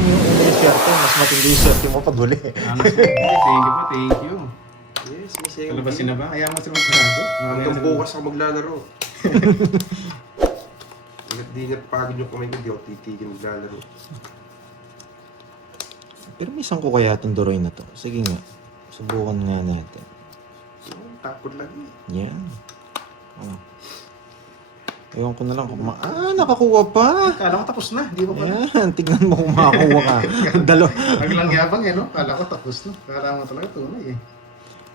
yung una yung swerte, mas matindi yung swerte mo pag huli. Thank you po, thank you. Yes, may second Kalabasin na ba? Hayaan mo sila magbago. Hanggang bukas ako maglalaro. Hanggat di niya pagod yung kamay ko, di ako titigil maglalaro. Pero may isang ko kaya itong Duroy na to. Sige nga, subukan nga natin. Takot lagi. Yan. Oh. Ewan ko na lang kung nakakuha pa! Kala ko tapos na, di ba pala? Yan, tignan mo kung makakuha ka. Dalawa. Naglang yabang eh, no? Kala ko tapos na. Kala mo talaga tunay eh.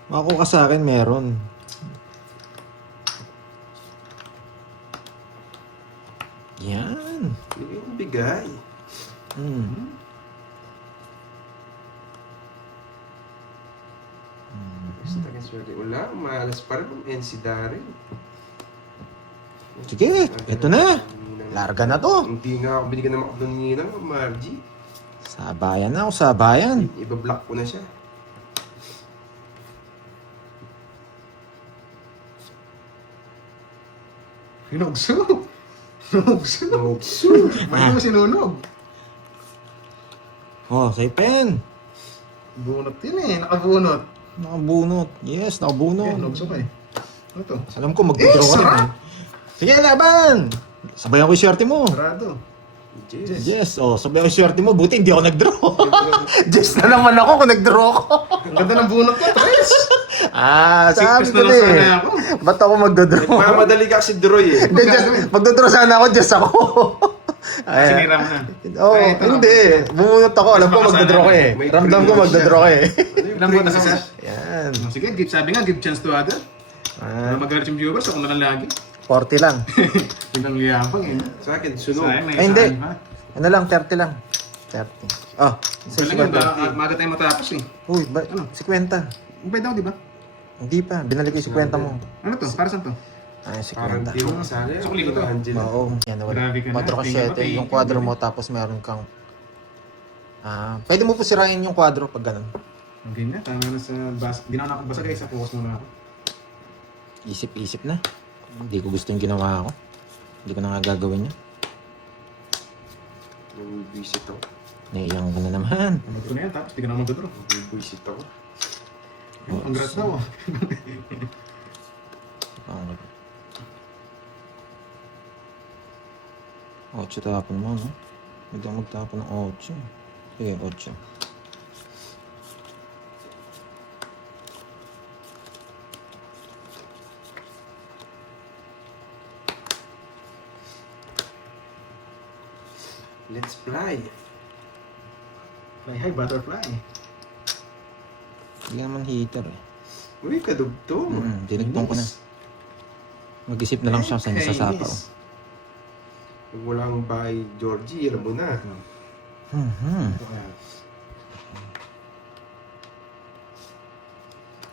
Makakuha ka sa akin, meron. Yan. Hindi ko bigay. Basta ka swerte. Wala, malas pa rin ang NC Daryl. Sige, ito na. Larga na to. Hindi nga ako binigyan ng makapag ng ninang, Margie. Sabayan na ako, sabayan. Iba-block ko na siya. Hinugso! Hinugso! Nogso. Bakit mo sinunog? Oh, say pen. Bunot yun eh, nakabunot. Nakabunot. Yes, Yan, nakabunot. nugso pa eh. Ano to? Alam ko, mag-draw ka rin eh. Sige, laban! Sabayan ko yung swerte mo. Sarado. Yes. Yes, oh, sabayan ko yung swerte mo. Buti hindi ako nag-draw. Yes na naman ako kung nag-draw ako. Ang ganda ng bunot ko, Tres! Sabi Six ko na lang na sana eh. ako. Ba't ako mag-draw? Mamadali ka si Droy eh. Hindi, just, mag-draw sana ako, just ako. Ay, Sinira mo na. oh, Ay, ito na. hindi. Bumunot ako. Alam ko, Mas mag-draw ko eh. May Ramdam ko, premium mag-draw ko eh. Ilang buwan na si Seth? Yan. Sige, give, sabi nga, give chance to other. Para mag-alert yung viewers, ako na lang lagi. 40 lang. Ilang liyabang eh. Sa akin, sunog. Sayang na Ay, hindi. isang, ha? Ano lang, 30 lang. 30. Oh, sa Galing yun, 50. maga tayo matapos eh. Uy, Ano? 50. Ubay daw, di ba? Hindi pa, binalik yung 50 mo. Ano to? Para saan to? Ay, Parang 50. di mo kasali. Sukli ko to. Angela. Oo. Yan, wala. Grabe ka na. 4 Tingin ko, 7, yung tingin. kwadro mo, tapos meron kang... pwede mo po sirain yung kwadro pag ganun. Hindi na, tama na sa bas. Hindi na ako nakabasa guys, sa focus muna ako. Isip-isip na. Hindi ko gusto yung ginawa ko. Hindi ko na nga gagawin yun. Nag-visit ako. Naiyang ka na naman. Mag-draw na yan, tapos di ka na mag-draw. Nag-visit ako. Congrats daw ah. Ocho tapon mo, no? Pwede ako magtapon ng 8. Sige, 8. Let's fly. Fly high, butterfly. Hindi ka naman hitter eh. Uy, kadugtong. Dinigtong ko na. Mag-isip na lang siya sa nasasapaw. Pag walang by Georgie, alam mo na. Ito kaya.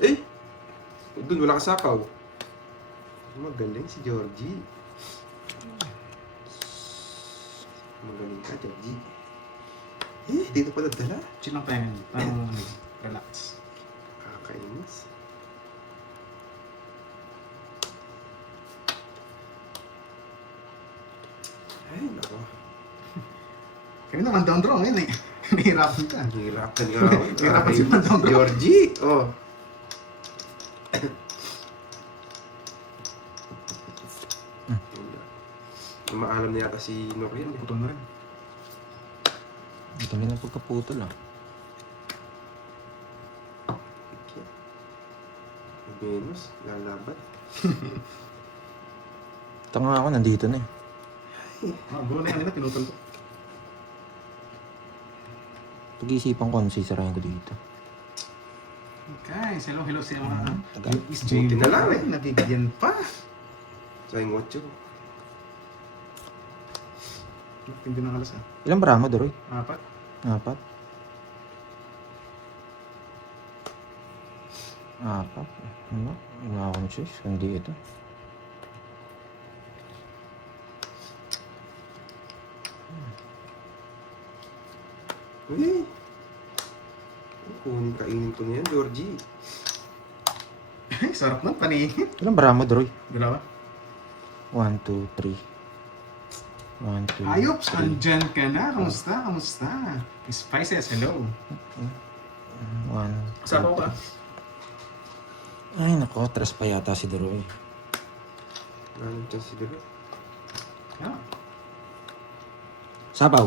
Eh! Doon, wala ka sapaw. Magaling si Georgie. Magaling ka, Georgie. Eh, dito pa nagdala. Chill lang tayo ngayon. Parang relax. Kakainis. Ay, nako. Kanina man down draw ngayon eh. Nahihirapan ka. Hirapan nga ako. Hirapan si Mandong. Georgie! Oh. Maalam na yata si Noriel. Putol na rin. Ang dami ng pagkaputol ah. Venus, lalaban. Tanga ako, nandito na eh. Buo na yan nila, pinutol ko. Pag-iisipan ko ano sisirahin ko dito. Okay, hello sa mga Tagal. Miss Buti na lang eh. Nabigyan pa. Sa yung 8. Hindi na kalas ah. Ilang bramo, Doroy? 4. 4? 4? Ano? Wala akong choice, kundi ito. Uy! Kainin ko na yan, Georgie. Sarap nun, paningin. Ilang bramo, Doroy? Dalawa? 1, 2, 3. 1, 2, Ayops, andyan ka na. Kamusta? Kamusta? Spices, hello. 1. Sabaw ka? Ay, nako. Tres pa yata si Deroy. Anong chance siguro? Yeah. Sabaw.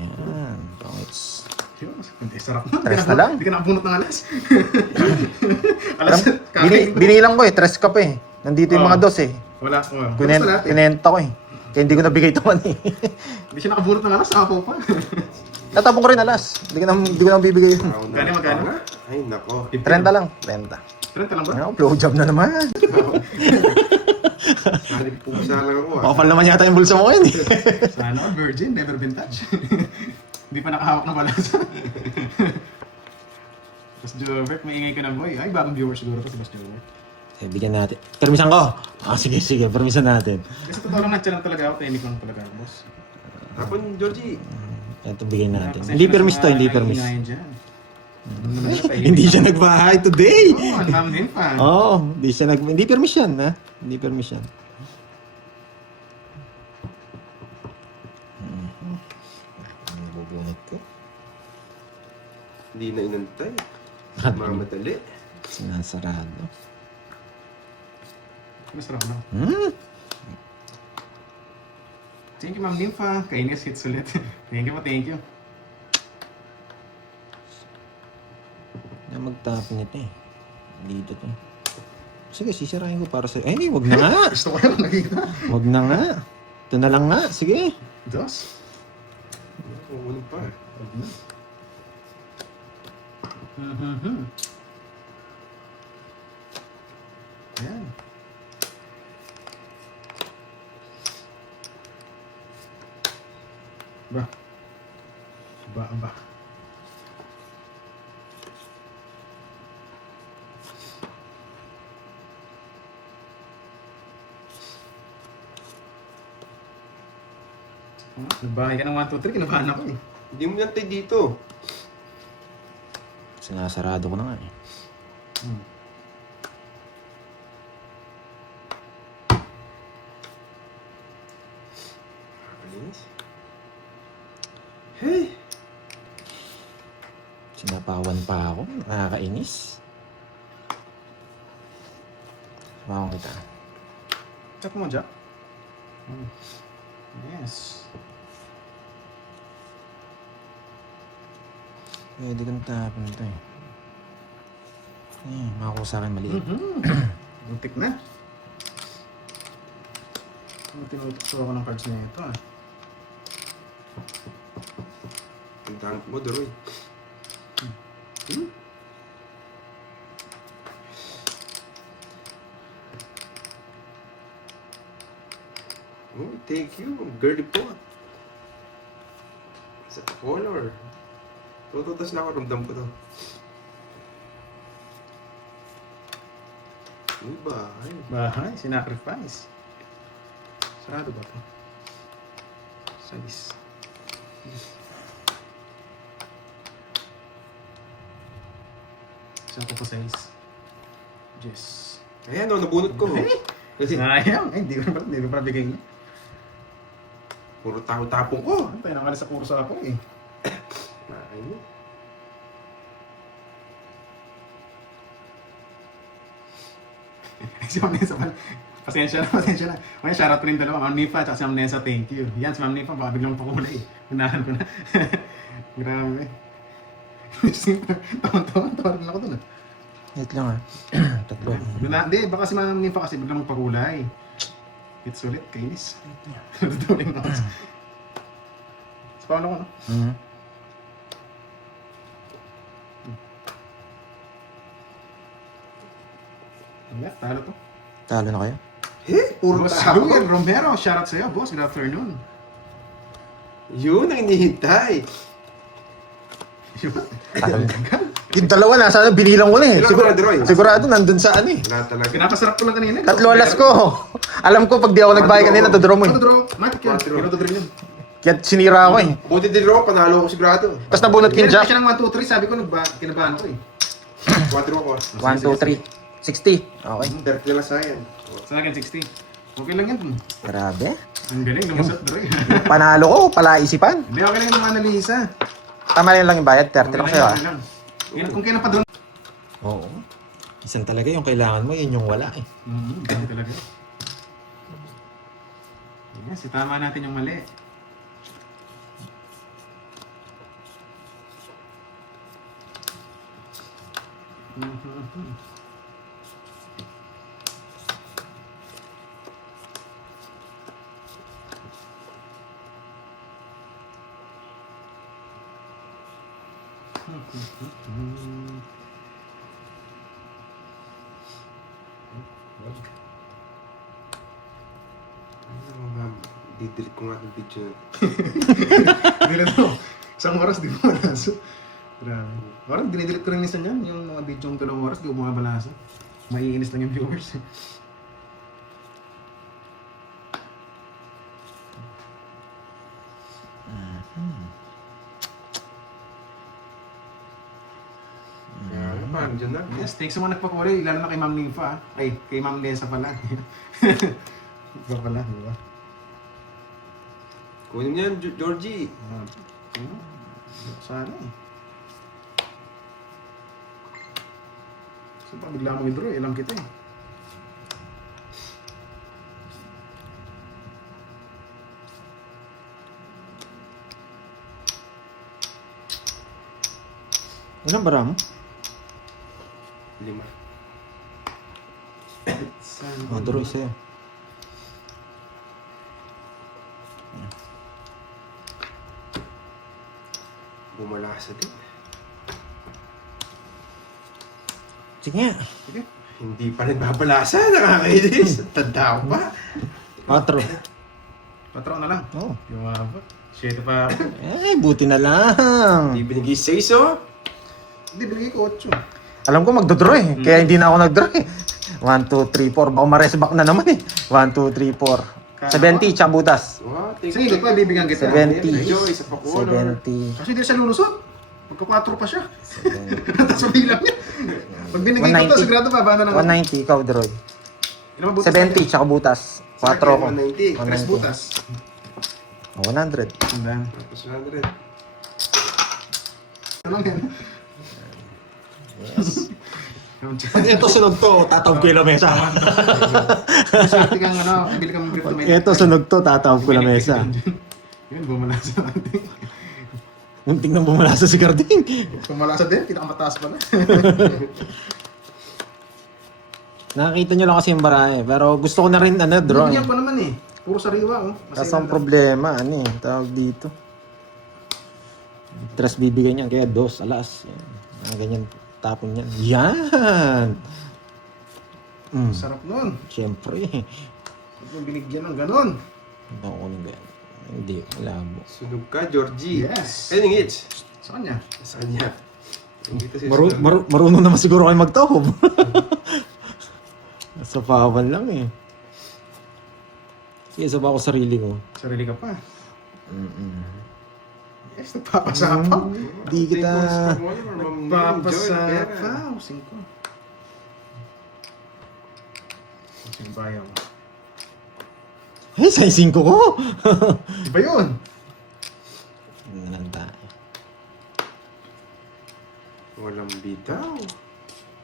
Ayan. Pangits. Yun, hindi, sarap na. Tres na lang. Hindi ka nakabunot ng alas. alas, Binilang ko eh. Tres ka pa eh. Nandito yung Oo. mga dos eh. Wala. Kamusta natin? Kinenta ko eh. Kaya hindi ko nabigay ito man eh. Hindi siya nakabunot ng alas, ako pa. Natapon ko rin alas. Hindi ko na bibigay yun. Ako na. Magkano, magkano? Ay, nako. 30 lang. 30. 30 lang ba? Ano, blowjob na naman. Halip pusa lang ako ah. Makapal naman yata yung bulsa mo ngayon eh. Sana all virgin, never been touched. Hindi pa nakahawak ng balasa. Boss Jovert, maingay ka na boy. Ay, bagong viewer siguro to si Boss Jovert. Eh, bigyan natin. Permisan ko. Sige. Permisan natin. Kasi totoo lang na talaga ako, tehnic lang talaga ako, boss. Tapon, Georgie. Ito bigyan natin. Pasensya Hindi na permis sa to, hindi mga permis. ingay dyan. Hindi siya nagbahay today. Oo, ang ma'am din pa. Oo, hindi permis yan, ha? Hindi permis yan. Ano bubunot ko? Hindi na inantay. Mamadali. Sinasarado. Masarap na. Hmm? Thank you, Ma'am Nympha. Kainis hits ulit. Thank you po, thank you. Na magtap nito eh. Dito to. Sige, sisirahin ko para sa... Ay, wag na nga. Gusto ko lang nakita. Wag na nga. Ito na lang nga. Sige. Dos. Uunin pa. Ayan. Ba. Ba. Nagbahay ka ng 1, 2, 3, kinabahan ako eh. Hindi mo inantay dito. Sinasarado ko na nga eh. Alis. Hey! Sinapawan pa ako. Nakakainis. Sabawan kita. Check mo, Jack. Yes. Pwede kang tapon ito eh. Eh, makakuha sa akin maliit. Buntik na. Tinutukso ako ng cards na ito ah. Ang tank mo, Deroy. Oh, thank you. Girly pot. Sa color. Tututas na ako, ramdam ko to. Uy, bahay. Bahay, sinacrifice. Sarado ba ito? Size. Saan ko pa size? Yes. Ayan, no, nabunot ko. Kasi, Sayang! Ay, hindi ko pa bigay niya. puro tao-tapong ko. Ano tayo, nakalis sa kurso ako eh. Ayun. Si Ma'am Nessa pala. Pasensya na. May shoutout ko rin dalawa. Ma'am Nifa at si Ma'am Nessa, thank you. Yan, si Ma'am Nifa, baka biglang pakulay. Unahan ko na. Grabe. Tawa rin ako dun ah. Wait lang ah. Tatlo. Hindi, baka si Ma'am Nifa kasi biglang magpakulay. It's ulit, kainis. Natutuloy na ako. Spawn ako, no? Mhm. Wala, talo to. Talo na kayo? Puro Boss tao. Ruel Romero, shoutout sa'yo, boss. Good afternoon. Yun ang hinihintay. Yun. Yung dalawa nasa binilang ko na eh. Ilan ka na, Deroy? Sigurado nandun sa ano eh. Wala talaga. Pinapasarap ko lang kanina. Tatlo alas ko. Alam ko pag di ako nagbayad kanina, to-draw mo eh. Ano draw? Magic yun. Quattro. Pero to draw yun. Kaya sinira ako eh. Buti din ro, panalo ko sigurado. Tapos nabunot ko yung Hindi jack. siya ng 1, 2, 3. Sabi ko, kinabahan ko eh. 4 ako. 1, 2, 3. 60. Okay. 30 na lang sa akin. Sa akin, 60. Okay lang yan. Grabe. Ang galing, lumusot, Droy. Yung panalo ko, palaisipan. Hindi, okay lang yung mga analisa. Tama rin lang yung bayad, 30 lang Okay sa'yo ah. okay lang. Kung kailan pa doon. Oo. Isang talaga yung kailangan mo, yun yung wala eh. Ganyan talaga. Yes, itama natin yung mali. Ano, ma'am? Didelete ko nga yung video. Hindi na to. Isang oras di mo malasa. Grabe. Parang dinidelete ko rin minsan yan. Yung mga video ng 2 oras, di ko bumabalasa. Maiinis lang yung viewers. Kaya, paano dyan na? Yes, thanks sa mga nagpakulay. Lalo na kay Ma'am Nympha. Ay, kay Ma'am Lesa pala. Iba pala, di ba? Kunin mo yan, Georgie. Sana eh. So, pag bigla mo i-draw, ilang kita eh. Ilang bara mo? 5. Oh, Droy sa'yo. Bumalasa din. Sige nga. Sige. Hindi pa nagbabalasa, nakakainis. Tanda ko pa. 4. Patrao na lang. Oh. Yung mga 7 pa. Eh, buti na lang. Hindi binigay 6, oh. Hindi, binigay ko 8. Alam ko magdodraw eh. Kaya hindi na ako nagdraw eh. 1, 2, 3, 4. Baka ma-resback na naman eh. 1, 2, 3, 4. 70, tsaka butas. Wow, thank Sige, ito bibigyan kita. 70. Enjoy sa pakulo. 70. Kasi hindi siya lulusot. Magka 4 pa siya. 70. Tapos bilang niya. Pag binigay ko to, 190. sigurado pa, banda na 190, ikaw, Droy. Ilan ba butas 70, tsaka butas. 4 ko. 190. 3 butas. Oh, 100. Tandaan. Tapos 100. Ano lang yan? Pag ito sunog to, tatawag ko yung lamesa. Swerte kang ano, bili kang crypto Pag ito sunog to, tatawag ko yung lamesa. Yun, bumalasa natin. Munting nang bumalasa si Carding. Bumalasa din, pinakamataas pala. Nakakita nyo lang kasi yung bara eh. Pero gusto ko na rin, draw. Bibigyan pa naman eh. Puro sariwa oh. Kaso ang problema, tawag dito. Tres bibigyan niyan, kaya 2, alas. Yan. Ganyan, tapon niyan. Yan! Sarap nun. Siyempre. Yung binigyan ng ganon. Ito ko nung ganyan. Hindi, malabo. Sunog ka, Georgie. Yes. Ayun yung hits. Sa kanya. Saan niya? Dito si Marunong naman siguro kayo magtahob. Sa pawan lang eh. Sige, saba ako sarili ko. Sarili ka pa. Yes, nagpapasapaw. Di kita... Nagpapasapaw. 5. Sino ba yun? Eh, sa 5 ko! Iba yun. Nalanda. Walang bitaw.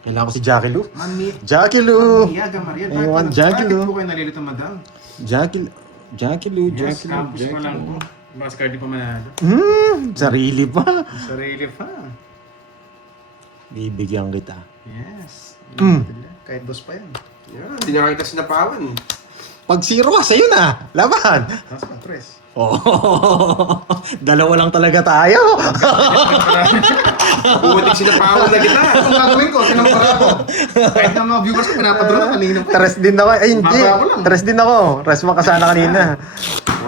Kailangan ko si Jackie Lou. Mani. Jackie Lou! Maniaga, Maria. Ayun, Jackie Lou. Bakit po kayo nalilito, madam? Jackie Lou, Yes, Jackie Lou, campus Jackie pa lang po. Lou. Bascard di pa manalo. Sarili pa. Sarili pa. Bibigyan kita. Yes. Mm. Kahit boss pa yan. Yan, hindi na kita sinapawan. Pag 0 ka, sa'yo na. Laban. Tapos pa, tres. Oh, dalawa lang talaga tayo. Bumating sinapawan na kita. Ang gagawin ko, tinampara ko. Kahit na mga viewers ko, pinapadro na kanina pa. Tres din ako. Ay, hindi. Baba ko lang. Tres din ako. Tres mo kasana kanina.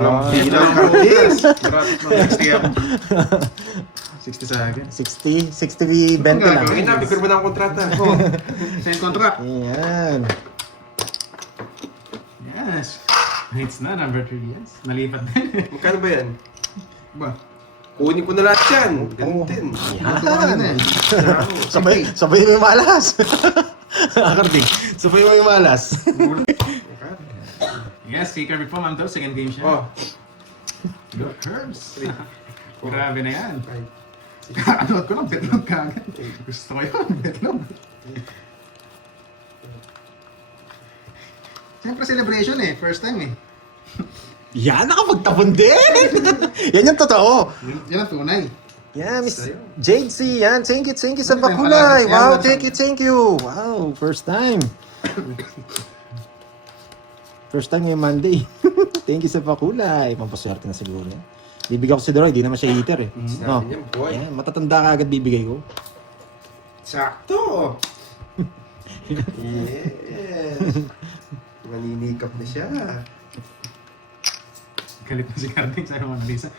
Walang bitaw, Carding. Gratis mo, 60 ako. 60 sa akin. 60, 60, 20 lang. Ngayon na, bigyan mo na ang kontrata. Oh, sign contract. Ayan. Yes. Hits na, number 3, yes. Nalipat din. Magkano ba yan? Ba? Kunin ko na lahat yan. Ganun din. Yan. Sabay mo yung malas. Akarding, sabay mo yung malas. Yes, si Kirby po, ma'am Tol. Second game siya. Oh. Good curves. Grabe na yan. 5. Anood ko lang, betlog ka agad. Gusto ko yun, betlog. Siyempre celebration eh, first time eh. Yan, nakapagtapon din! Yan yung totoo. Yan ang tunay. Yeah, Miss Sa'yo. Jade C. Yan, thank you sa Ano, pakulay. palagi Wow, siya. thank you. Wow, first time. First time ngayong Monday. Thank you sa pakulay. Pampaswerte na siguro. Bibigyan ko si Deroy, di naman siya hitter eh. Sinabi niya, boy. Ayan, matatanda ka agad bibigay ko. Sakto! Yes! Maninikap na siya. Galit na si Carding sa Ma'am Lisa.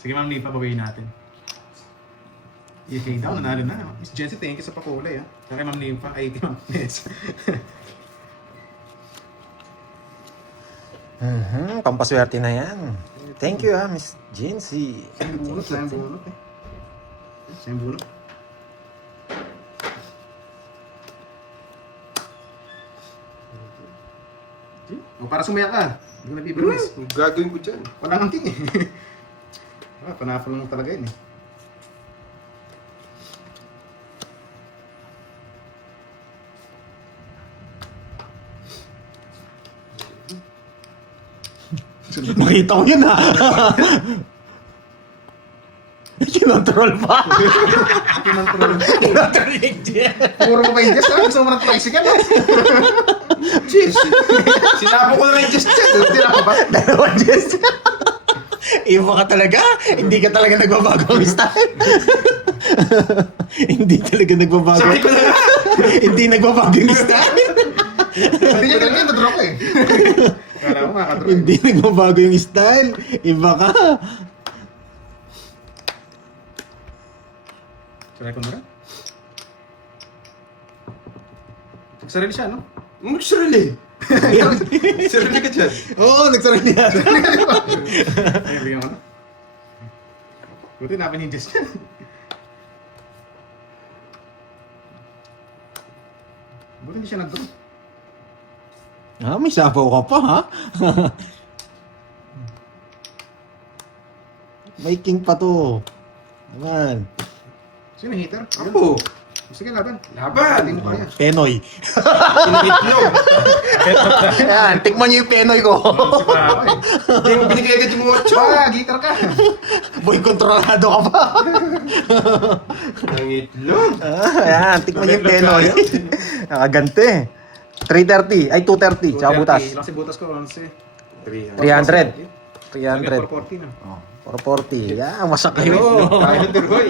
Sige Ma'am Lipa, babayin natin. EK down, nanalo na. Miss Jency, thank you sa pakulay ah. Sa kay Ma'am Lipa, ay kay Ma'am Ness. Pampaswerte na yan. Thank you Miss Jency. Sayang bunot eh. Sayang bunot. O para sumaya ka. Hindi ko nabibilis. Ang gagawin ko dyan. Walang angking eh. Panapon lang talaga yun eh. Makita ko yun Kinontrol pa. Kinontrol. Kinontrol din. Puro ko pa yung Diyos. Gusto mo ng tricycle eh. Jeez! Sinapo ko na lang yung just dyan. Hindi na ako ba? Dalawa Jess. Iba ka talaga. Hindi ka talaga nagbabago ang style. Hindi talaga nagbabago. Sabi ko na nga. Hindi nagbabago yung style. Hindi niya ganyan. Nadro ko eh. Kala mo makakadro. Hindi nagbabago yung style. Iba ka. Try ko na rin. Nagsarili siya, no? Magsarili. Sarili ka dyan. Oo, nagsarili niya. Ay, bigyan ko na. Buti napaninjas niya. Buti hindi siya nag-draw. May sapaw ka pa, ha? May king pa to. Naman. Sino yung hitter? Ako. Sige, laban. Laban. Hindi mo kaya. Penoy. Itlog. Yan, tikman niyo yung Penoy ko. Si Bravo eh. Hindi mo binigay agad yung ocho. Gitar ka. Boy, kontrolado ka pa. Ang itlog. Ayan, tikman niyo yung Penoy. Nakagante. 330. Ay, 230. Tsaka butas. Ilang si butas ko, 11. 300. 300. 440 na. Oh, 440. Yan, masak kayo. Tayo, Duroy.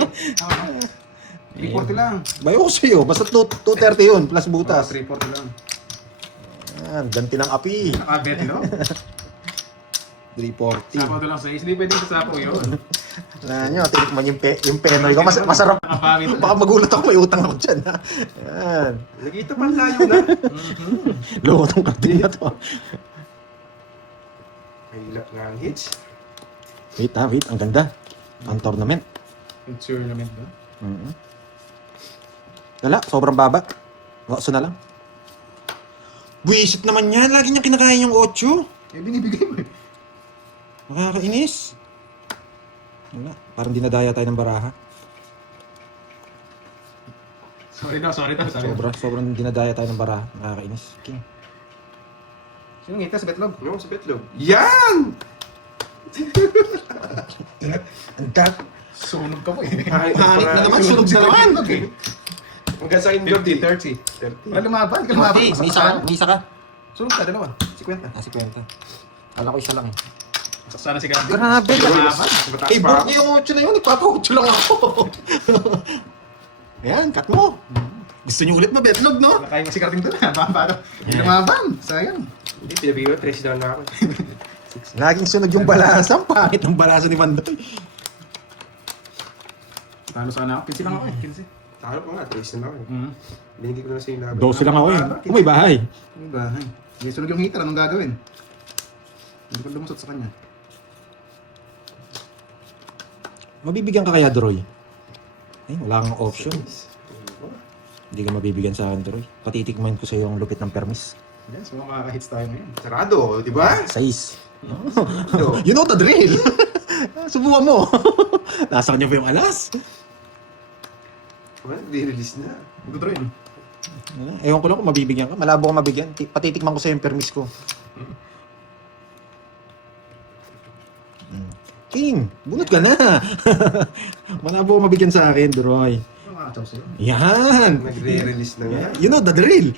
340 lang. Bayo ko sa'yo. Basta 230 yun, plus butas. 340 lang. Yan, ganti ng api. Nakabet, no? 340. Sapaw to lang sa is. Hindi pwedeng sasapaw yun. Na nyo, tinikman yung Penoy ko. Masarap. Nakapangit na. Baka magulat ako, may utang ako dyan. Ha? Yan. Nakita pa layo na. Loko tong karting na to. May ilap nga ang hits. Wait. Ang ganda. Ang tournament. Yung tournament ba? Wala, sobrang baba. Wakso na lang. Buisit naman yan. Lagi niya kinakain yung 8. Eh, binibigay mo eh. Nakakainis. Wala, parang dinadaya tayo ng baraha. Sorry daw. Sobrang dinadaya tayo ng baraha. Nakakainis. King. Sino ngita sa betlog? Ano sa betlog? Yan! Ang dark. Sunog ka po eh. Pangit na naman, sunog na naman. Sunog eh. Hanggang sa akin, Jordi. 30. 30. Wala lumaban. Hindi ka lumaban. May isa ka. Sunog ka, dalawa. 50. Si Kwenta. Kala ko isa lang eh. Sana si Candy. Grabe. Lumaban. Mataas Eh, pa broke ako. niyo yung 8 na yun. Nagpapa-8 lang ako. Ayan, cut mo. Gusto niyo ulit mabetlog, no? Nakain mo si Karting doon. Paano? Lumaban. Sayang. Hindi, pinabigay ko. 3 down na ako. Laging sunod yung balasa. Ang pangit ang balasa ni Mandoy. Talo sana ako. 15 lang ako eh. 15. Talo pa nga, 3 na ako. Binigay ko na sa yung laban. 12 lang ako eh. Kung may bahay. Yung bahay. Hindi sunog yung heater. Anong gagawin? Hindi ko lumusot sa kanya. Mabibigyan ka kaya, Droy? Eh, wala kang option. Hindi ka mabibigyan sa akin, Troy. Patitikman ko sa'yo ang lupit ng permis. Yes, so makaka-hits tayo ngayon. Sarado, di ba? Sais. Sarado. You know the drill. Subukan mo. Nasa kanya pa yung alas. Well, di-release na. Ito rin. Ewan ko lang kung mabibigyan ka. Malabo ka mabigyan. Patitikman ko sa'yo yung permis ko. King, bunot ka na. Malabo ka mabigyan sa akin, Troy. Makaka-chow sa'yo. Yan. Nagre-release na nga. You know the drill.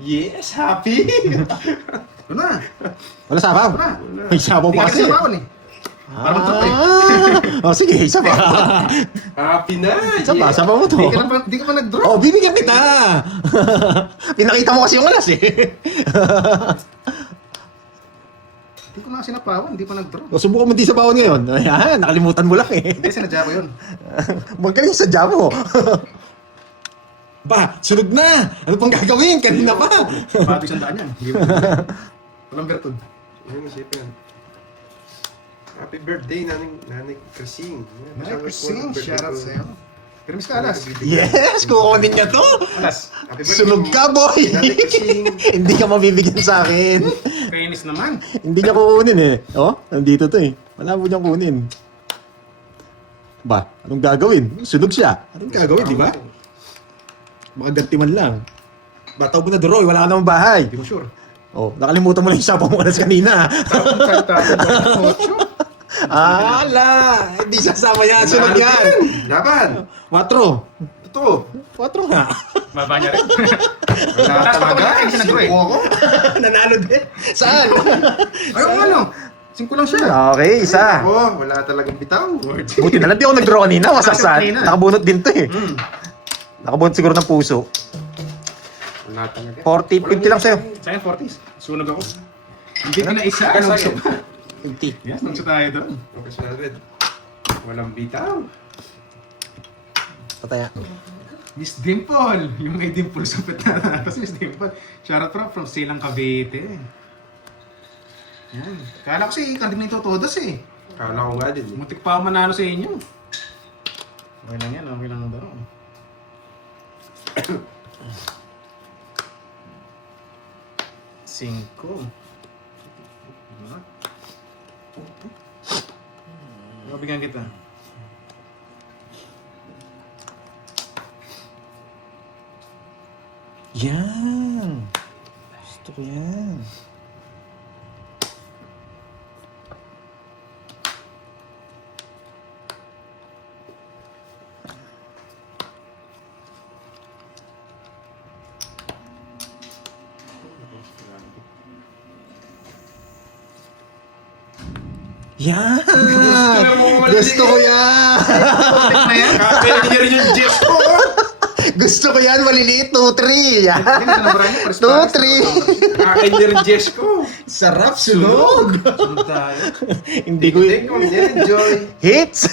Yes, happy! Ito na. Wala sabaw. Wala. May sabaw Hindi pa kasi kasi. sabawan eh. Parang ito eh. Oh, sige, isa pa. Happy na! Isa pa, sabaw mo to. Hindi ka pa nag-drop. Oh, bibigyan kita. Pinakita mo kasi yung alas eh. Hindi ko na sinapawan, hindi pa nag-drop. O, subukan mo di sabawan ngayon. Ayan, nakalimutan mo lang eh. Hindi, sinadya ko yun. Magaling sa job mo. Ba, sunod na. Ano pang gagawin? Kanina pa. Bago isang daan yan. Hindi mo. Walang bertod. Ayun, masipin. Happy birthday, Nanay Krising. Nanay Krising, shoutout sa'yo. Permis ka, Alas. Yes, kukunin niya to. Alas. Happy birthday. Sunog ka, boy. Nanay Krising. Hindi ka mabibigyan sa akin. Kainis naman. Hindi niya kukunin eh. Oh, nandito to eh. Wala mo niyang kunin. Ba, anong gagawin? Sunog siya. Anong gagawin, di ba? Makaganti man lang. Bataw mo na, Doroy. Wala ka namang bahay. Hindi mo sure. Oh, nakalimutan mo lang yung sapaw mo alas kanina. Ala! Hindi sasama yan. Sunog yan. Laban! 4. Totoo. 4 nga. Baba niya rin. Wala Taas pa talaga. ba yung sinag-draw eh? Ako? Nanalo din. Saan? Ayaw mo ano? 5 lang siya. Okay, isa. Ako, wala talagang bitaw. Buti na lang di ako nag-draw kanina. Masasan. Nakabunot din to eh. Hmm. Nakabunot siguro ng puso. Wala talaga. 40, 50 lang sa'yo. Sa akin, 40s. Sunog ako. Hindi ka na isa. Ano gusto pa? 50. Yes, nagsa tayo doon. Okay, sa red. Walang bitaw. Pataya. Miss Dimple. Yung may dimple sa petana. Tapos Miss Dimple. Shoutout from Silang Cavite. Yan. Kala ko si Cardi na ito todas eh. Kala ko nga din. Eh. Muntik pa ako manalo sa inyo. Okay lang yan. Okay lang daw. 5. Mabigyan kita. Yan. Gusto ko yan. Yan! Gusto ko yan! Na yan? Kakaya rin yung Jeff ko. Gusto ko yan, maliliit, 2-3. Yan. Hindi na nabaraan niyo. 2-3. Kakaya rin Jeff ko. Sarap, sunog! Sunod tayo. Hindi ko Hindi ko enjoy. Hits!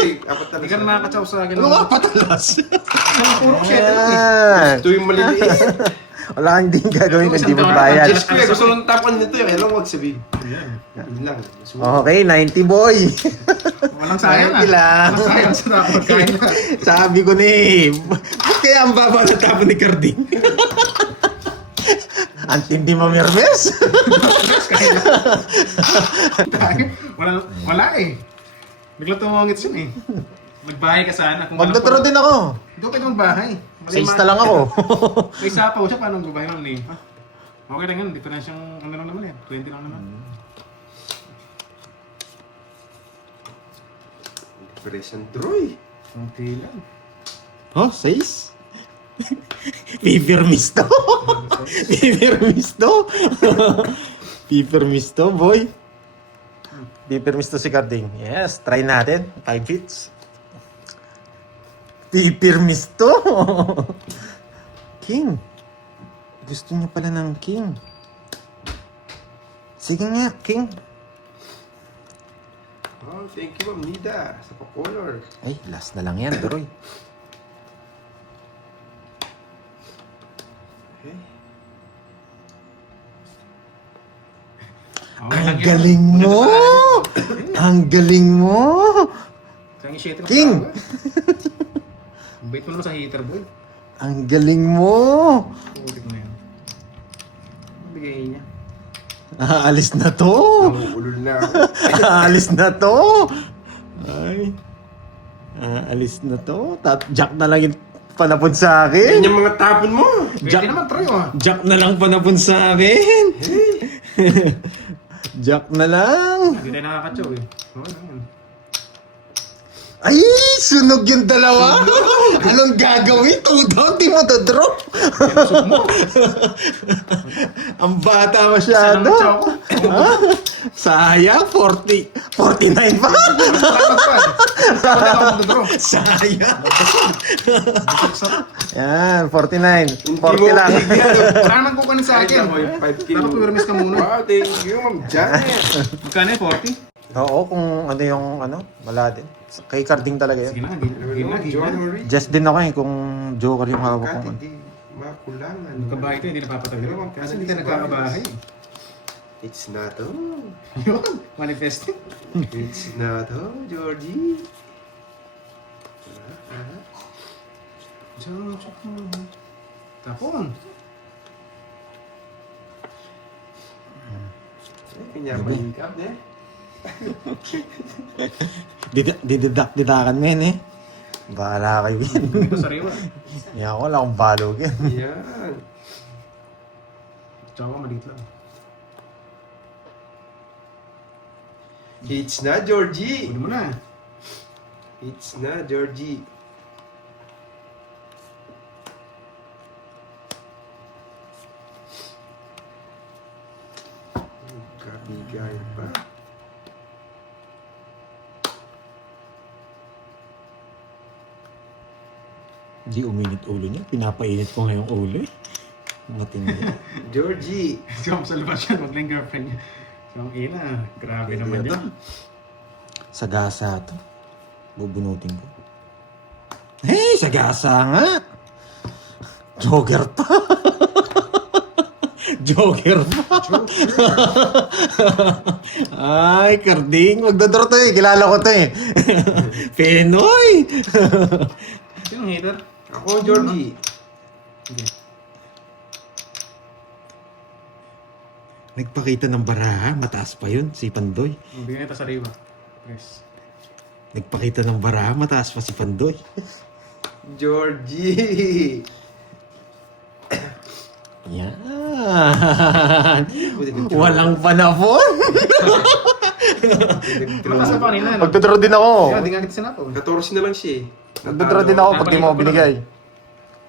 Uy, apat na Hindi ka na makakatsaw sa akin. Ano nga patalas? Puro ko siya. Yan! Ito yung maliliit. Wala kang din gagawin kung di mo Isang bayad. Jeff ko eh. Gusto nung tapan nito eh. Kaya lang huwag sabihin. Yun lang. Okay, 90 boy. Walang sayang ah. 90 lang. Walang sayang sa dapat kain na. Sabi ko na eh. Ba't kaya ang baba na tapon ni Carding? Ang tindi mo, Mermes. Wala eh. Bigla tumungit siya eh. Magbahay ka sana. Kung Magdodro din ako. Hindi ko pwede magbahay. Sa lang ako. May sapaw siya, paano magbabahay ng limpa? Okay lang yan, diferensyang ano lang naman yan. 20 lang naman. Present Troy. Okay lang. Oh, 6? Pipirmisto. Pipirmisto. Pipirmisto, boy. Pipirmisto si Carding. Yes, try natin. 5 hits. Pipirmisto. King. Gusto niya pala ng king. Sige nga, king. Oh, thank you, Ma'am Nida. Sa pa-color. Ay, last na lang yan, Doroy. Okay. Ang galing mo! Ang galing mo! Kaya yung shater. King! Bait mo naman sa heater, boy. Ang galing mo! Putik na yan. Bigay niya. Aalis na to! Ulul na ako. Aalis na to! Ay. Aalis na to. Jack na lang yung panapon sa Yan akin. yung mga tapon mo. Pwede naman, try oh. Jack na lang panapon sa akin. Jack na lang. Hindi tayo nakakatsaw eh. Oo lang yan. Ay, sunog yung dalawa. Anong gagawin? Two down, di mo to drop. Pinusok mo. Ang bata Isa masyado. naman tsaw ko. Ha? Sayang, 49 pa. Sayang. Yan, 49. 40 lang. Wala naman kukunin sa akin. Dapat pwirmis ka muna. Wow, thank you, Ma'am Janet. Magkano yung 40? Oo, kung ano yung wala din. Kay Carding talaga Sige yun. na, sige na, sige John na. Marie. Just din ako kung Joker yung hawak Kati, ko. di makulangan. Kabahay ko, hindi napapatagal. Kasi hindi ka nagkakabahay. It's not all. Yun, manifesting. It's not all, Georgie. Tapon. Pinyapalikap, eh. Didakan mo yun eh. Bahala kayo yun. Ito sariwa. Hindi ako, wala akong balog yan. Yan. Tsaka maliit lang. It's not, Georgie. Kunin mo na. It's not, Georgie. Kabigay pa. Hindi uminit ulo niya. Pinapainit ko ngayong ulo eh. Matindi. Georgie. Kasi ako sa labas yan, wag lang yung girlfriend niya. So, ang ina, grabe naman ito. yan. Sagasa to. Bubunutin ko. Hey, sagasa nga! Joker pa! Joker pa! Ay, Carding. Magdodro to eh. Kilala ko to eh. Penoy! Sino ang hater? Ako, Georgie. Sige. Nagpakita ng baraha. Mataas pa yun, si Pandoy. Bigyan ito sariwa. Press. Nagpakita ng baraha. Mataas pa si Pandoy. Georgie. Yan. Walang panapon. Mataas na pa kanina. no? Magdodro din ako. Kaya, di nga kita sinapon. 14 na lang siya eh. Magdodro din ako pag di mo binigay.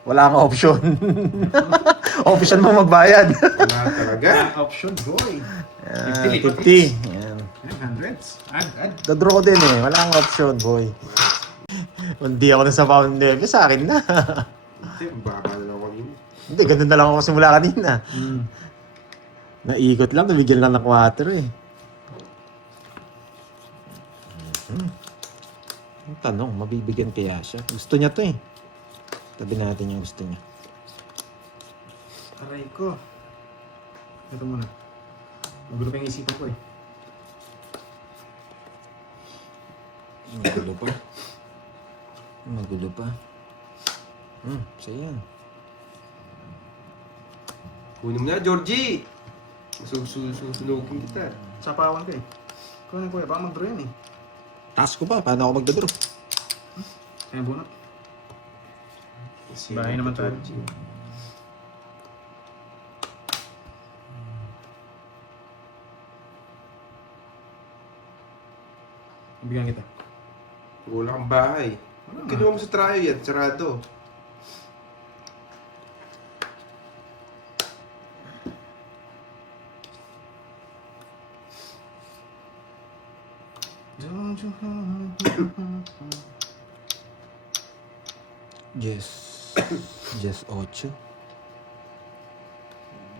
Wala kang option. Option mo magbayad. Wala talaga. Option, boy. 50. 50. Yan. Hundreds. Add. Dodro ko din eh. Wala kang option, boy. Hindi ako na sa pound level, sa akin na. Hindi, baba na lang ako yun. Hindi, ganun na lang ako simula kanina. Naikot lang, nabigyan lang ng 4 eh. Ang tanong, mabibigyan kaya siya? Gusto niya to eh. Tabi natin yung gusto niya. Aray ko. Ito muna. Magulo pa yung isipan ko eh. Magulo pa. Magulo pa. Siya yan. Kunin mo na, Georgie. Susunugin kita. Sapawan ko eh. Kunin ko eh. Baka mag-draw yan eh. Task ko pa, paano ako magdodro? Kaya bunot. Kasi Bahay naman tayo. Georgie. Bigyan kita. Wala kang bahay. Kinuha mo sa trayo yan, sarado. Just 8.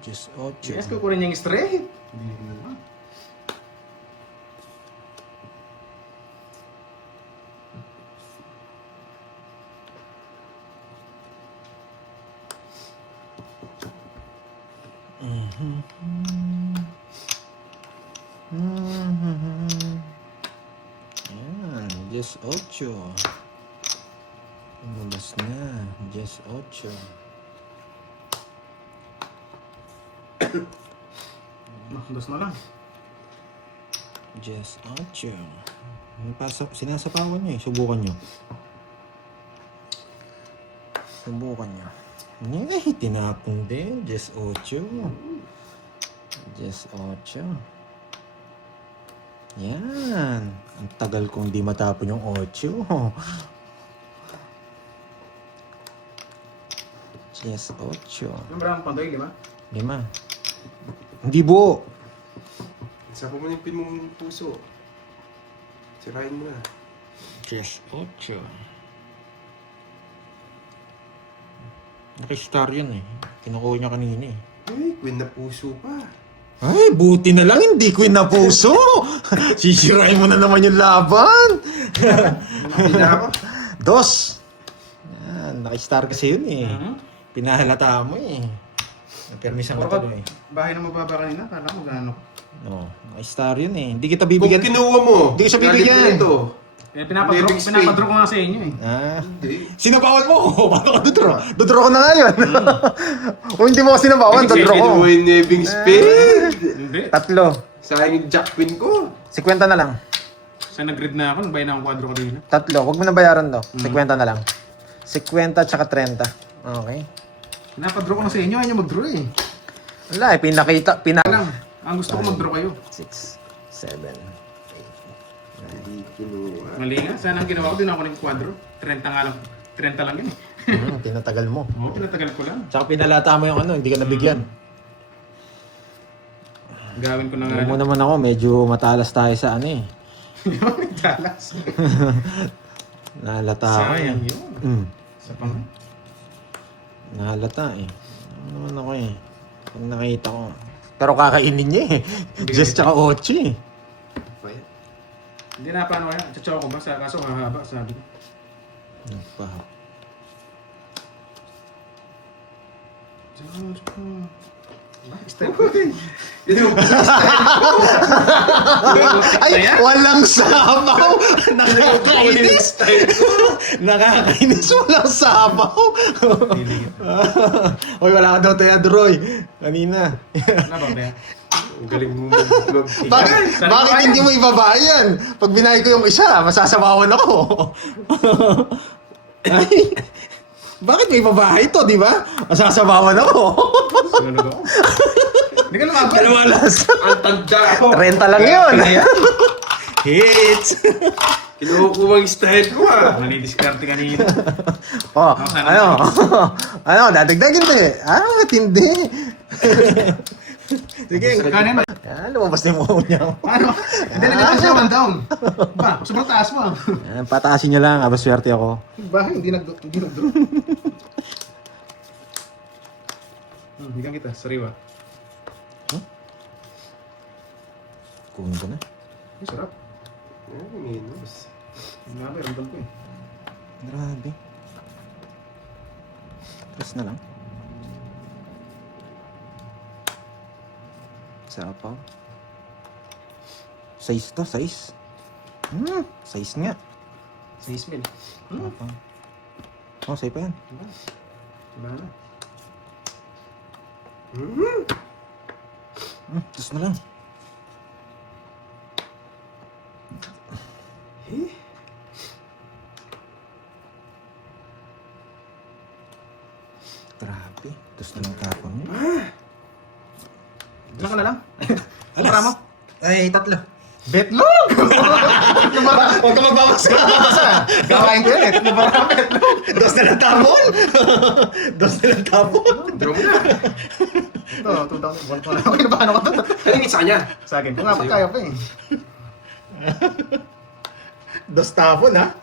Just 8. Yes, kukunin niya yung straight. Hindi naman. Ayan, just 8. Lumabas na, just 8. Dos na lang. Just 8. Sinasapawan niyo eh. Subukan niyo. Tinapon din. Just 8. Just 8. Yan. Ang tagal kong di matapon yung 8. Just 8. Yung maraming pandoy, 5? 5. Hindi buo. Sapa mo yung pin mong puso. Sirain mo na. Just 8. Nakistar yan eh. Kinukuha niya kanina eh. Ay, queen na puso pa. Ay, buti na lang hindi ko na puso. Sisirain mo na naman yung laban. Hindi na ako. 2. Yan, nakistar kasi yun eh. Pinahalata mo eh. Permisan ka tuloy eh. Bahay na mababa kanina, kala mo gano'n. No, nakistar yun eh. Hindi kita Kung bibigyan. kinuha mo, Hindi ko siya galit bibigyan. na ito. Eh, Living spade. pinapadrop ko nga sa inyo eh. Hindi. Sinabawal mo ko. Paano ka dudro? Dudro ko na nga yun. Kung hindi mo ko sinabawan, Kasi dudro ko. kinuha yung living spade. Hindi. 3. Sayang yung jack pin ko. 50 na lang. Sa nag-read na ako, nagbayad na akong kwadro kanina. 3. Huwag mo na bayaran to. 50 na lang. 50 tsaka 30. Okay. Pinapadrop ko nga sa inyo, ayaw nyo mag-draw eh. Wala eh. Lang, ang gusto ko mag-draw kayo. 6, 7. Hindi kinuha. Mali nga, sana ang ginawa ko, din ako nag-kwadro. 30 nga lang. 30 lang yun eh. Tinatagal mo. Oo, pinatagal ko lang. Tsaka pinalata mo yung ano, hindi ka nabigyan. Gawin ko na nga Alam mo lang. naman ako, medyo matalas tayo sa ano eh. Talas. Nahalata ako eh. Sayang yun. Sa pang... Nahalata eh. Ano naman ako eh. Pag nakita ko. Pero kakainin niya eh. Just tsaka 8 eh. Paya. Hindi na paano kaya. Tsatsaw ko ba? Kaso mahaba, sabi ko. Nagpahap. Style ko. Ay, walang sabaw! Nakakainis! Nakakainis, walang sabaw! Uy, wala ka daw tayo, Droy. Kanina. Wala ba ba? Ang galing mo mag... Bakit hindi mo ibaba yan? Pag binahay ko yung isa, masasabawan ako. Ay, bakit may babae ito, di ba? Masasabawan ako. Sunog ako. Hindi ka lumaban. Dalawalas. Ang tanda ako. Renta lang yun. Hits. Kinuha ko ang style ko ah. Nanidiskarte kanina. Oh, ano, dadagdagin to eh. Matindi. Sige, Kanin ba? lumabas na yung mukha niya. Paano? Hindi na naman siya 1 down. Ba, sobrang taas mo. Pataasin niyo lang, abaswerte ako. Bahay, hindi nag-draw. Bigyan kita, sariwa. Kunin ko na. Ay, sarap. Ay, minus. Grabe, ramdam ko eh. Grabe. Tres na lang. Sapaw. 6 to, 6. 6 nga. 6 mil. Sapaw. Oh, sa'yo pa yan. Diba na? Tres na lang. Grabe. Tres na lang tapon niya. Ilan ka na lang? Ano para mo? Ay, 3. Betlog! Huwag ka magbawas ka. Gawain ko yan eh. Tatlo para betlog. Dos na lang tapon! Dos na lang tapon! Draw mo na. Ito, 2,000. Buwan ko na. Okay, paano ka to? Ano yung isa kanya? Sa akin. Kung nga pa kaya pa eh. Dos tapon, ha?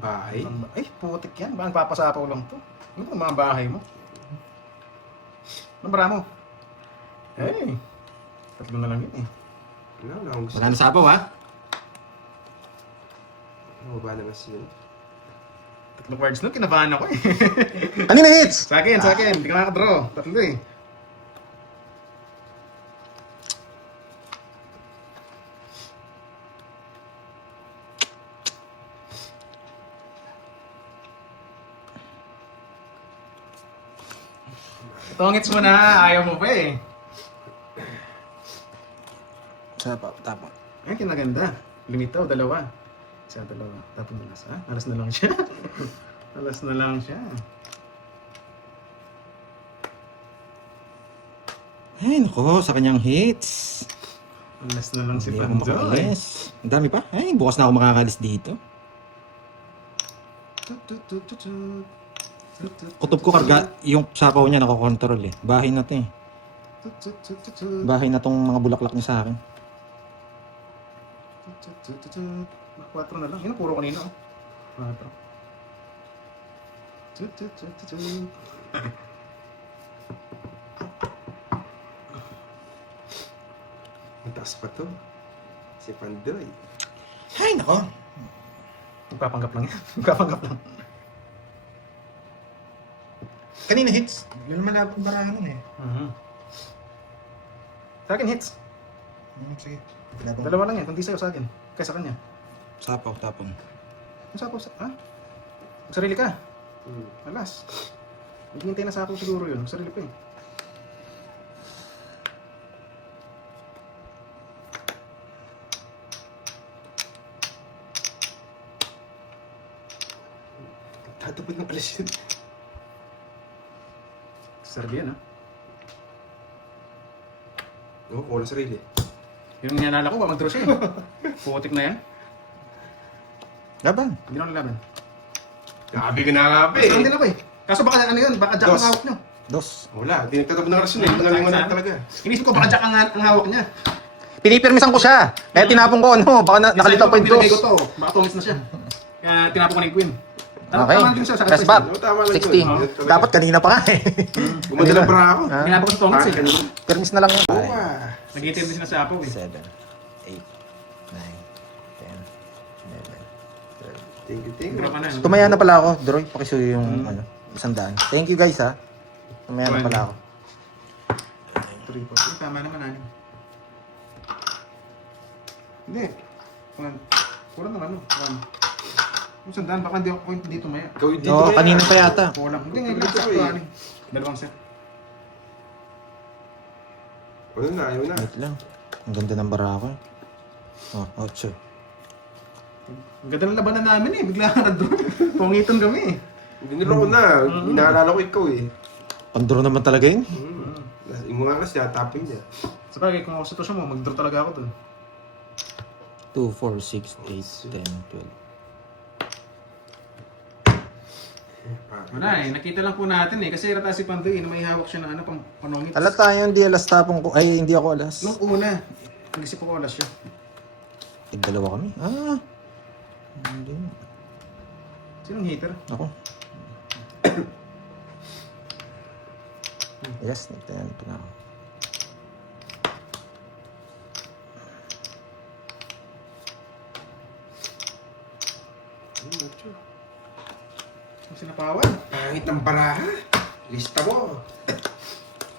Bahay. Ay, putik yan. Bang papasapaw lang to. Ano ba mga bahay mo? Ano bara mo? Eh, tatlo na lang yun eh. Wala akong gusto. Wala na sapaw, ha? Ano ba naman sila? Tatlong cards nun, kinabahan ako eh. Kanina hits! Sa akin. Hindi ka nakaka-draw. Tatlo eh. Tongits mo na, ayaw mo pa eh. Tapon. Ay, kinaganda. Limitaw, dalawa. Isa, dalawa. Tapon na lasa. Alas na lang siya. Alas na lang siya. Ay, nako, sa kanyang hits. Alas na lang si Hindi ako Pandoy. makakalis. Ang dami pa. Ay, bukas na ako makakalis dito. Kutob ko karga, yung sapaw niya nakokontrol eh. Bahay na to eh. Bahay na tong mga bulaklak niya sa akin. 4 na lang. Yun ang puro kanina. 4. Mataas pa to. Si Pandoy. Ay, nako. Magpapanggap lang yan. Magpapanggap lang. Kanina hits. Yun naman labang barahan nun eh. Sa akin hits. Sige. Dalawa lang yan. Kundi sa'yo sa akin. Kaya sa kanya. Sapaw, tapon. Ang sapo sa... Ha? Magsarili ka. Alas. Maghintay na sapo siguro yun. Magsarili pa eh. Tatapon ng alas yun. Sarili yan ha. Oo, wala sarili. Yung nalala ko, mag-draw siya eh. Putik na yan. Laban. Hindi na ako lalaban. Grabe ka na nga pa Basta eh. din ako eh. Kaso baka ano yun, baka jack ang Dos. hawak nyo. Dos. Wala, di nagtatapon ng alas yun eh. Nalingon na talaga. Inisip ko baka jack ang hawak niya. Pinipirmisan ko siya. Kaya tinapon ko, ano, baka nakalitaw pa yung Binigay ko dos. to, baka tumis na siya. Kaya tinapon ko na yung queen. Okay. Tama din siya sa Press back. Oo, tama lang 60. yun. Dapat kanina pa nga eh. Gumanda ng bra ako. Ha? Tinapon ko sa tongits eh. Kanina. Permis na lang yun. Oo ah. Nag-iintindi sila sa apo eh. 7, 8, 9, 10, 11, 12. Thank you. Bra pa na. Tumaya na pala ako, Droy. Pakisuyo yung ano, 100. Thank you guys ha. Tumaya na pala ako. 3, 4. Tama naman ano. Hindi. Kulang naman no. Yung sandaan, baka hindi ako hindi tumaya. Ikaw yung No, kanina pa yata. Kulang. Hindi ngayon lang Ito sakto eh. ano. Dalawang set. Ano na, ayaw na. Wait lang. Ang ganda ng bara ko eh. Oh, 8. Ang ganda ng labanan namin eh. Bigla ka na-draw. Pungitan kami eh. Hindi nilo ko na. Inaalala ko ikaw eh. Panduro naman talaga yun. Yung mga alas niya, tapping niya. Sa bagay, kung ako sitwasyon mo, mag-draw talaga ako dun. 2, 4, 6, 8, 10, 12. Wala eh, nakita lang po natin eh. Kasi rata si Pandoy, may hawak siya ng ano, pang panungit. Alat tayo, hindi alas tapong ko. Ay, hindi ako alas. Nung una, nag-isip ko alas siya. Dalawa kami. Ah. Hindi. Sinong hater? Ako. Yes, nagtayan pa na ako. Ang sinapawan. Pangit ng baraha. Lista mo.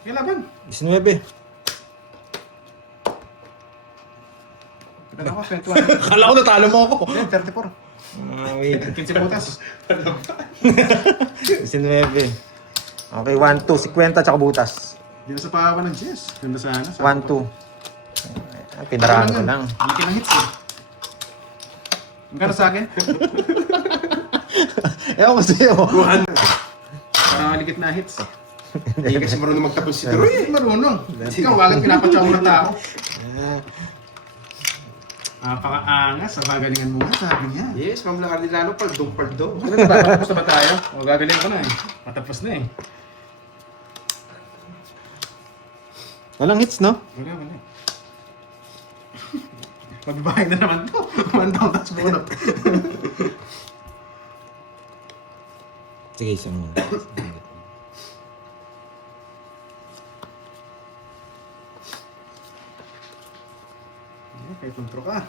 Kaya laban. 19. Kailan ako, 21. Akala ko natalo mo ako. Then, 34. Wait. 15 butas. 19. Okay, 1, 2, 50, tsaka butas. Hindi na sa pahawan ng Jess. Ganda sana. 1, 2. Pinarahan ko lang. Hindi ng hits eh. Magkano sa akin? Ewan ko sa'yo. Kuhan na. Parang maligit na hits. Hindi kasi marunong magtapos si Droy eh. Marunong. Ikaw, wagad pinapatsaw mo ng tao. Paka-angas, sa magalingan mo nga, sabi niya. Yes, mamlakar ni Lalo, paldong-paldong. Ano ba? Matapos na ba tayo? O gagaling ko na eh. Matapos na eh. Walang hits, no? Wala. Magbabahay na naman to. Mandaw, tapos bunot. Sige, isa mo. Kahit kontro ka.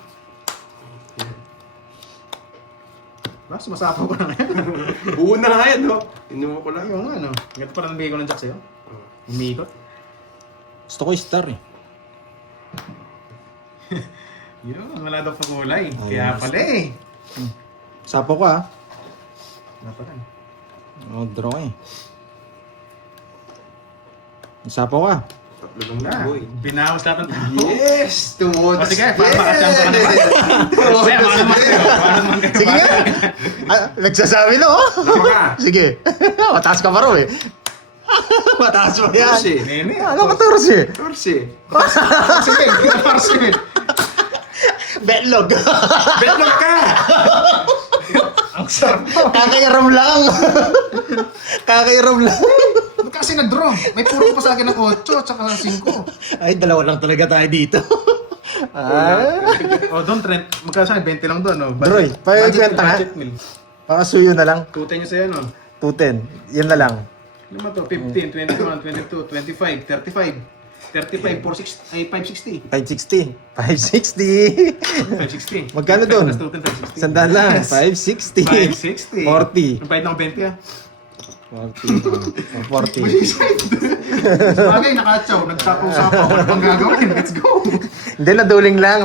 Ba, sumasapaw ko na ngayon. Buo na nga yan, no? Inumo ko lang. Ayaw nga, no? Ganito pala nabigay ko ng jack sa'yo. Umiikot. Gusto ko star eh. Yun, wala daw pagulay. Oh, Kaya yes. pala eh. Sapo ka ah. Wala pala eh. Draw ka eh. Sapo ka. Tatlo lang na, Ah, boy. binawas lahat ng tao. Yes! Tumuot. O sige, para makachamba ka naman. Kaya, baka naman kayo. Baka naman kayo. Sige nga. Nagsasabi no. Tama ka. Sige. Mataas ka pa rin eh. Mataas mo yan. Torsi. Nene. Ano ka Taurus eh? Torsi. Sige, sige. Betlog. Betlog ka! Ang sarap po. Kakairam lang. Kakairam lang. Ba't kasi nag-draw? May puro pa sa akin ng 8 at saka ng 5. Ay, dalawa lang talaga tayo dito. O doon, Trent. Magkano sa'yo? 20 lang doon, no? Droy, pag-ibenta nga. Budget meal. Pakasuyo na lang. 210 nyo sa'yo, no? 210. Yan na lang. Ano ba to? 15, 21, 22, 25, 35. 35, 460, ay 560. 560. 560. 560. Magkano doon? Plus 210, 560. Sandaan lang. Yes. 560. 560. 40. Ang pahit ng 20 ah. 40. 40. Bagay, nakatsaw. Nagsapaw-sapaw. Ano bang gagawin? Let's go. Hindi, naduling lang.